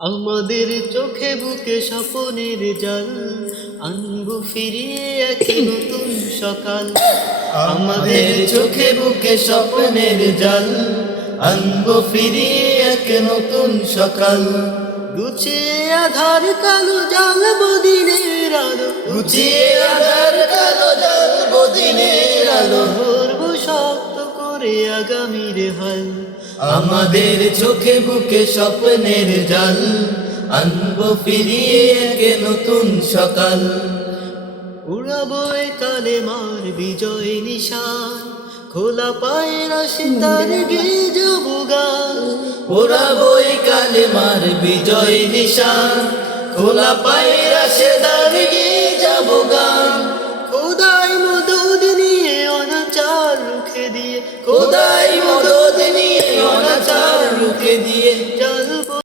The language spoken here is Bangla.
আমাদের চোখে বুকে স্বপ্নের জাল, আনবো ফিরিয়ে এক নতুন সকাল। আমাদের চোখে বুকে স্বপ্নের জাল, আনবো ফিরিয়ে এক নতুন সকাল। গুছিয়ে আধার কালো জ্বালবো দিনের আলো, গুছিয়ে আধার কালো জ্বালবো দিনের আলো। ধরবো শক্ত করে আগামীর হাল। আমাদের চোখে বুকে স্বপ্নের জাল, আনবো ফিরিয়ে এক নতুন সকাল। উড়াবো এ কালেমার বিজয় নিশান, খোলা পায়ের আশিতার গেয়ে যাবো গান। ওড়াবো এই কালেমার বিজয় নিশান, খোলা পায়ের আশে দাঁড়িয়ে যাব গান। খোদাই মদদ নিয়ে অনাচার রুখে দিয়ে, খোদাই মদদ নিয়ে অনাচার রুখে দিয়ে, জাল